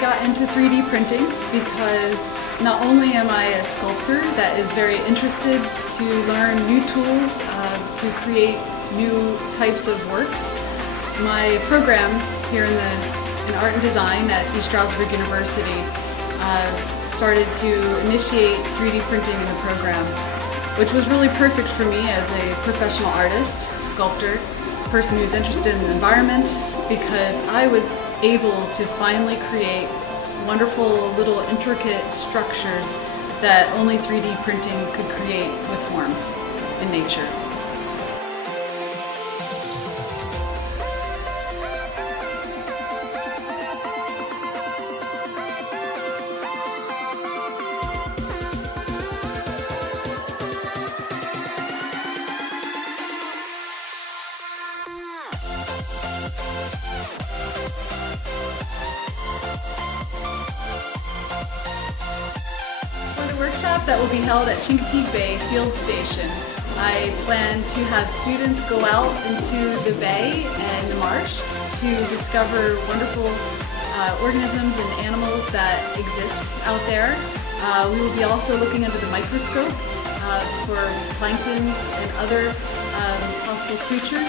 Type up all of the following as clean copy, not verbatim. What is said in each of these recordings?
got into 3D printing because not only am I a sculptor that is very interested to learn new tools to create new types of works, my program here in Art and Design at East Stroudsburg University started to initiate 3D printing in the program, which was really perfect for me as a professional artist, sculptor, person who's interested in the environment, because I was able to finally create wonderful little intricate structures that only 3D printing could create with forms in nature. Workshop that will be held at Chincoteague Bay Field Station. I plan to have students go out into the bay and the marsh to discover wonderful organisms and animals that exist out there. We will be also looking under the microscope for planktons and other possible creatures,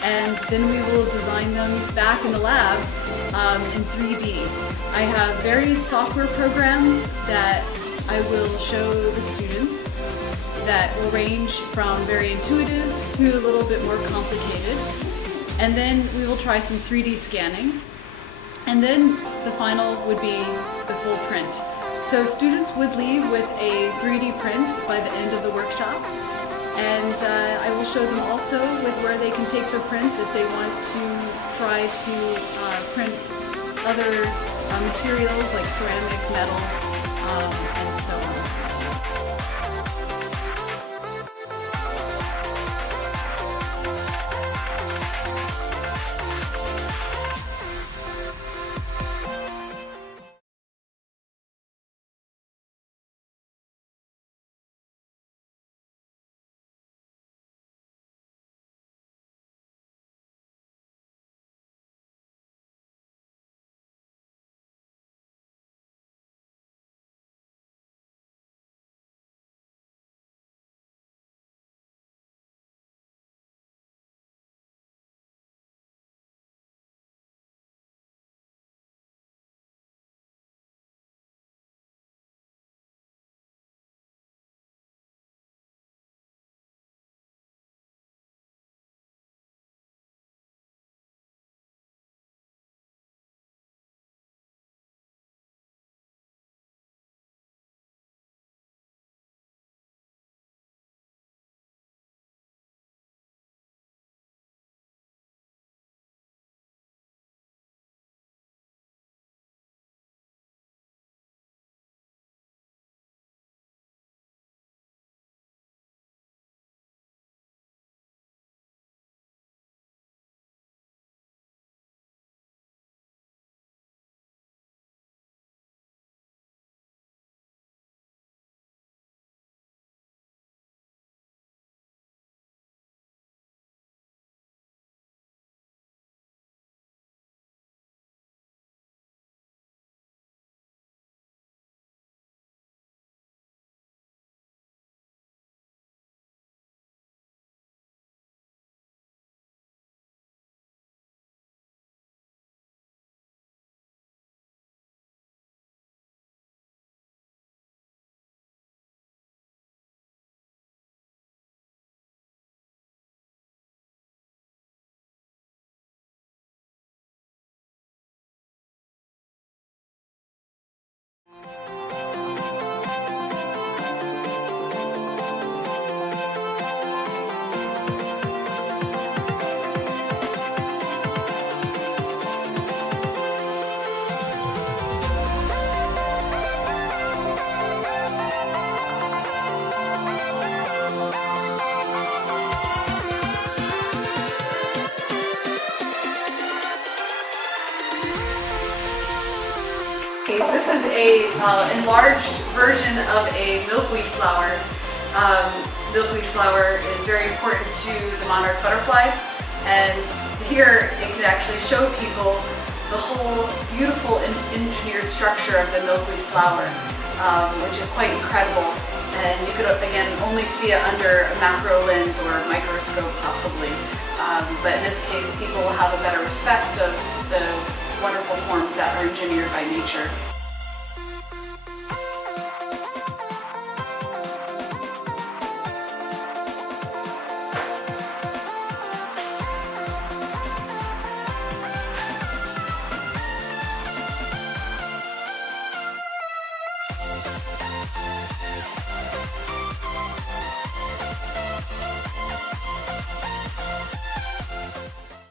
and then we will design them back in the lab in 3D. I have various software programs that I will show the students that will range from very intuitive to a little bit more complicated. And then we will try some 3D scanning. And then the final would be the full print. So students would leave with a 3D print by the end of the workshop. And I will show them also with where they can take their prints if they want to try to print other materials like ceramic, metal, and so on. This is a enlarged version of a milkweed flower. Milkweed flower is very important to the monarch butterfly, and here it can actually show people the whole beautiful engineered structure of the milkweed flower, which is quite incredible. And you could, again, only see it under a macro lens or a microscope possibly. But in this case, people will have a better respect of the wonderful forms that are engineered by nature.